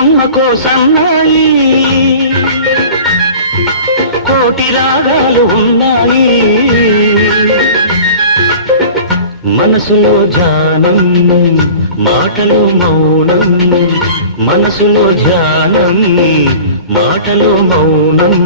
కొమ్మకో సన్నాయి కోటి రాగాలు ఉన్నాయి మనసులో ధ్యానం మాటలో మౌనం మనసులో ధ్యానం మాటలో మౌనం